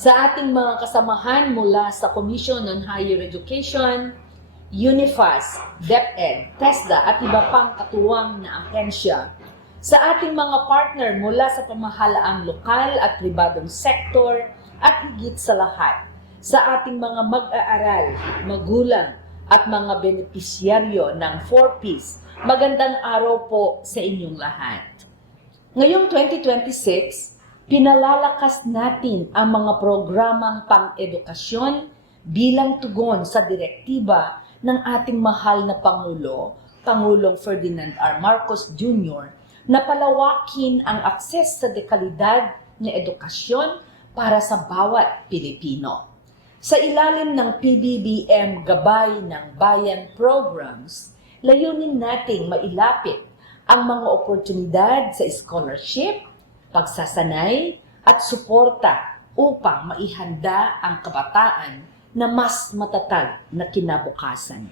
Sa ating mga kasamahan mula sa Commission on Higher Education, UNIFAS, DepEd, TESDA at iba pang katuwang na ahensya, sa ating mga partner mula sa pamahalaang lokal at pribadong sektor at higit sa lahat, sa ating mga mag-aaral, magulang at mga benepisyaryo ng 4Ps, magandang araw po sa inyong lahat. Ngayong 2026, pinalalakas natin ang mga programang pang-edukasyon bilang tugon sa direktiba ng ating mahal na Pangulo, Pangulong Ferdinand R. Marcos Jr., na palawakin ang akses sa dekalidad na edukasyon para sa bawat Pilipino. Sa ilalim ng PBBM Gabay ng Bayan Programs, layunin nating mailapit ang mga oportunidad sa scholarship, pagsasanay at suporta upang maihanda ang kabataan na mas matatag na kinabukasan.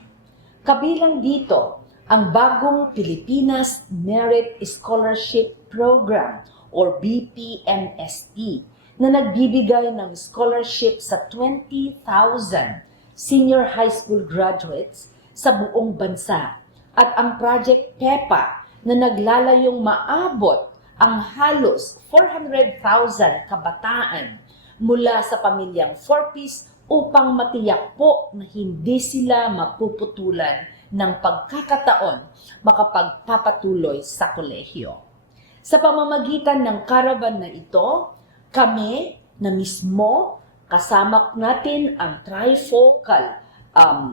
Kabilang dito ang bagong Pilipinas Merit Scholarship Program or BPMSP na nagbibigay ng scholarship sa 20,000 senior high school graduates sa buong bansa at ang Project PEPA na naglalayong maabot ang halos 400,000 kabataan mula sa pamilyang 4Ps upang matiyak po na hindi sila mapuputulan ng pagkakataon makapagpapatuloy sa kolehiyo. Sa pamamagitan ng karavan na ito, kami na mismo kasama natin ang trifocal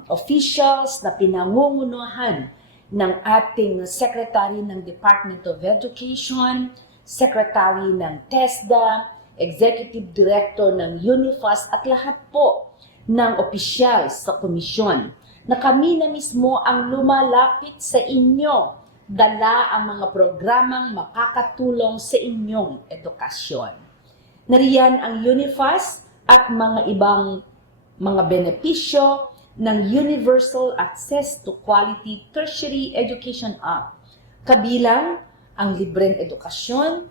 officials na pinangungunahan ng ating Secretary ng Department of Education, Secretary ng TESDA, Executive Director ng UNIFAS at lahat po ng opisyal sa komisyon na kami na mismo ang lumalapit sa inyo, dala ang mga programang makakatulong sa inyong edukasyon. Nariyan ang UNIFAS at mga ibang mga benepisyo ng Universal Access to Quality Tertiary Education Act, kabilang ang libreng edukasyon,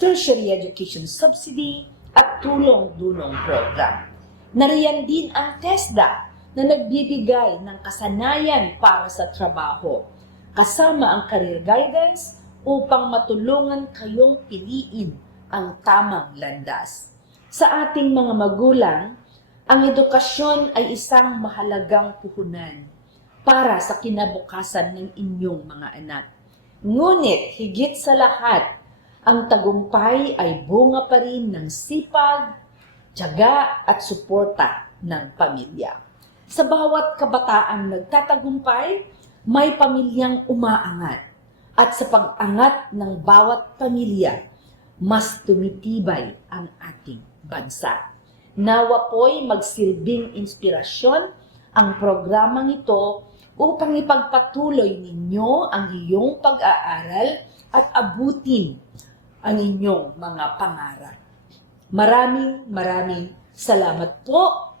tertiary education subsidy, at tulong-dunong program. Nariyan din ang TESDA na nagbibigay ng kasanayan para sa trabaho, kasama ang career guidance upang matulungan kayong piliin ang tamang landas. Sa ating mga magulang, ang edukasyon ay isang mahalagang puhunan para sa kinabukasan ng inyong mga anak. Ngunit higit sa lahat, ang tagumpay ay bunga pa rin ng sipag, tiyaga at suporta ng pamilya. Sa bawat kabataang nagtatagumpay, may pamilyang umaangat. At sa pag-angat ng bawat pamilya, mas tumitibay ang ating bansa. Nawa po'y magsilbing inspirasyon ang programang ito upang ipagpatuloy ninyo ang iyong pag-aaral at abutin ang inyong mga pangarap. Maraming salamat po.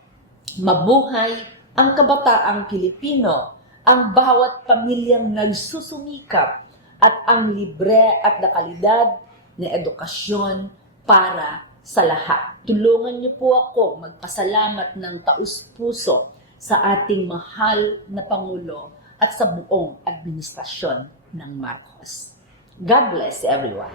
Mabuhay ang kabataang Pilipino, ang bawat pamilyang nagsusumikap at ang libre at dekalidad na edukasyon para sa lahat. Tulungan niyo po ako magpasalamat ng taus-puso sa ating mahal na Pangulo at sa buong administrasyon ng Marcos. God bless everyone.